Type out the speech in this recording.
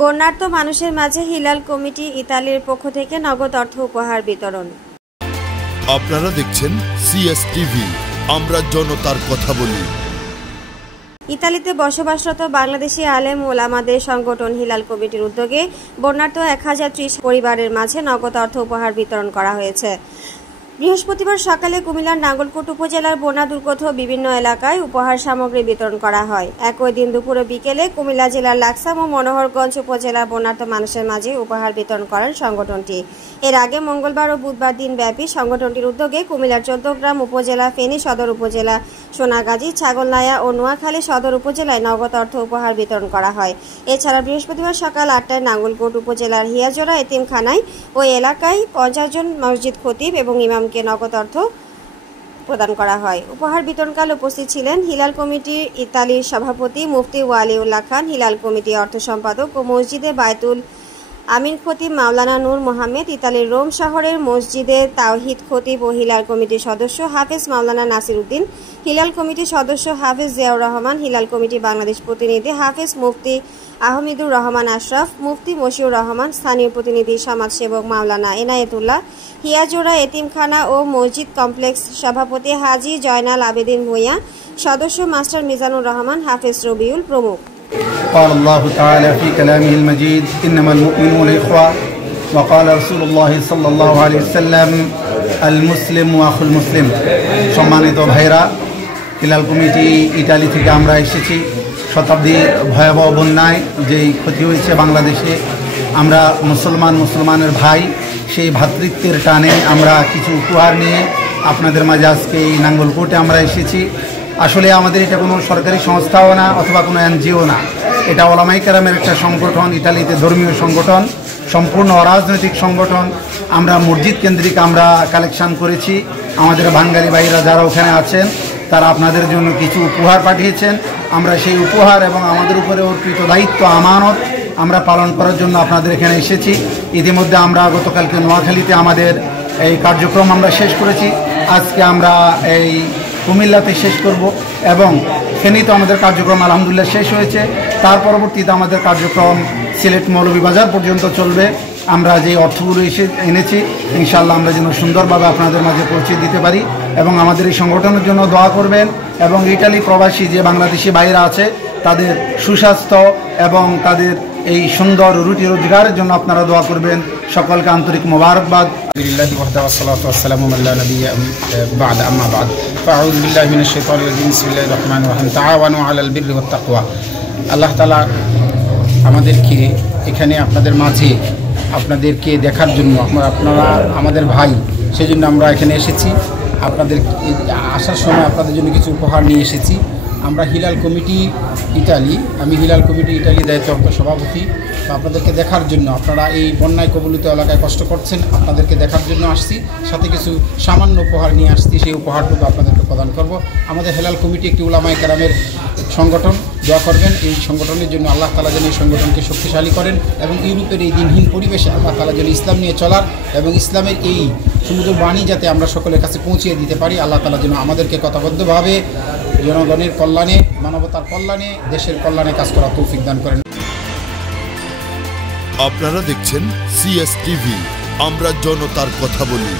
বন্যার্ত মানুষের মাঝে Hilal committee ইতালির পক্ষ থেকে নগদ অর্থ উপহার বিতরণ। আপনারা দেখছেন সিএসটিভি, আমরা জনতার কথা বলি। ইতালিতে বসবাসরত বাংলাদেশি আলেম ওলামাদের সংগঠন হিলাল কমিটির উদ্যোগে বন্যার্ত 1030 পরিবারের মাঝে নগদ অর্থ উপহার বিতরণ করা হয়েছে। বৃহস্পতিবার সকালে কুমিল্লার নাঙ্গলকোট উপজেলার বন্যা দুর্গত বিভিন্ন এলাকায় উপহার সামগ্রী বিতরণ করা হয়। একই দিন দুপুরে বিকেলে কুমিল্লা জেলার লাকসাম ও মনোহরগঞ্জ উপজেলার বন্যার্ত মানুষের মাঝে উপহার বিতরণ করেন সংগঠনটি। এর আগে মঙ্গলবার ও বুধবার দিনব্যাপী সংগঠনটির উদ্যোগে কুমিল্লার 14 গ্রাম উপজেলা, ফেনী সদর উপজেলা, সোনাগাজী, ছাগলনাইয়া ও নোয়াখালী সদর উপজেলায় নগদ অর্থ উপহার বিতরণ করা হয়। এছাড়া বৃহস্পতিবার সকাল 8টায় নাঙ্গলকোট উপজেলার হিয়াজোড়া এতিমখানায় ওই এলাকায় 50 জন মসজিদ খতিব এবং ইমামকে নগদ অর্থ প্রদান করা হয়। উপহার বিতরণকালে উপস্থিত ছিলেন হিলাল কমিটির ইতালির সভাপতি মুফতি ওয়ালিউল্লাহ খান, হিলাল কমিটি অর্থ সম্পাদক ও মসজিদে বায়তুল আমিন খতিব মাওলানা নূর মোহাম্মদ, ইতালির রোম শহরের মসজিদে তাওহিদ খতিব ও হিলাল কমিটির সদস্য হাফেজ মাওলানা নাসির উদ্দিন, হিলাল কমিটির সদস্য হাফেজ জিয়াউর রহমান, হিলাল কমিটি বাংলাদেশ প্রতিনিধি হাফেজ মুফতি আহমেদুর রহমান আশরাফ, মুফতি মশিউর রহমান, স্থানীয় প্রতিনিধি সমাজসেবক মাওলানা এনায়েতুল্লাহ, হিয়াজোড়া এতিমখানা ও মসজিদ কমপ্লেক্স সভাপতি হাজি জয়নাল আবেদিন ভূঁইয়া, সদস্য মাস্টার মিজানুর রহমান, হাফেজ রবিউল প্রমুখ। قال الله تعالى في كلامه المجيد إنما المؤمنون إخوة وقال رسول الله صلى الله عليه وسلم المسلم وأخو المسلم। সম্মানিত ভাইরা, হিলাল কমিটি ইতালি থেকে আমরা এসেছি। শতাব্দীর ভয়াবহ বন্যায় যেই ক্ষতি হয়েছে বাংলাদেশে, আমরা মুসলমানের ভাই, সেই ভ্রাতৃত্বের টানে আমরা কিছু উপহার নিয়ে আপনাদের মাঝে আজকে এই নাঙ্গলকোটে আমরা এসেছি। আসলে আমাদের এটা কোনো সরকারি সংস্থাও না অথবা কোনো এনজিও না, এটা ওলামায়ে কেরামের একটা সংগঠন, ইতালিতে ধর্মীয় সংগঠন, সম্পূর্ণ অরাজনৈতিক সংগঠন। আমরা মসজিদ কেন্দ্রিক আমরা কালেকশন করেছি। আমাদের বাঙালি ভাইরা যারা ওখানে আছেন তারা আপনাদের জন্য কিছু উপহার পাঠিয়েছেন। আমরা সেই উপহার এবং আমাদের উপরে অর্পিত দায়িত্ব, আমানত আমরা পালন করার জন্য আপনাদের এখানে এসেছি। ইতিমধ্যে আমরা গতকালকে নোয়াখালীতে আমাদের এই কার্যক্রম আমরা শেষ করেছি। আজকে আমরা এই কুমিল্লাতে শেষ করব এবং ফেনীতে আমাদের কার্যক্রম আলহামদুলিল্লাহ শেষ হয়েছে। তার পরবর্তীতে আমাদের কার্যক্রম সিলেট মৌলভীবাজার পর্যন্ত চলবে। আমরা যে অর্থগুলো এনেছি ইনশাআল্লাহ আমরা যেন সুন্দরভাবে আপনাদের মাঝে পৌঁছে দিতে পারি এবং আমাদের এই সংগঠনের জন্য দোয়া করবেন এবং ইটালি প্রবাসী যে বাংলাদেশি ভাইরা আছে তাদের সুস্বাস্থ্য এবং তাদের এই সুন্দর রুটি রোজগারের জন্য আপনারা দোয়া করবেন। সকলকে আন্তরিক মোবারকবাদ। আল্লাহ তাআলা আমাদেরকে এখানে আপনাদের মাঝে আপনাদেরকে দেখার জন্য, আপনারা আমাদের ভাই, সেজন্য আমরা এখানে এসেছি। আপনাদের আসার সময় আপনাদের জন্য কিছু উপহার নিয়ে এসেছি। আমরা হিলাল কমিটি ইতালি, আমি হিলাল কমিটি ইতালি দায়িত্বরত সভাপতি। তো আপনাদেরকে দেখার জন্য, আপনারা এই বন্যায় কবলিত এলাকায় কষ্ট করছেন, আপনাদেরকে দেখার জন্য আসছি। সাথে কিছু সামান্য উপহার নিয়ে আসছি, সেই উপহারটুকু আপনাদেরকে প্রদান করব। আমাদের হিলাল কমিটি একটি উলামায়ে কেরামের সংগঠন। দোয়া করবেন এই সংগঠনের জন্য, আল্লাহ তাআলা যেন এই সংগঠনকে শক্তিশালী করেন এবং ইউরোপের এই দিনহীন পরিবেশে আল্লাহ তাআলা যেন ইসলাম নিয়ে চলার এবং ইসলামের এই সুন্দর বাণী যাতে আমরা সকলের কাছে পৌঁছিয়ে দিতে পারি, আল্লাহ তাআলা যেন আমাদেরকে কথাবদ্ধভাবে জনগণের কল্যাণে, মানবতার কল্যাণে, দেশের কল্যাণে কাজ করার তৌফিক দান করেন। আপনারা দেখছেন সিএসটিভি, আমরা জনতার কথা বলি।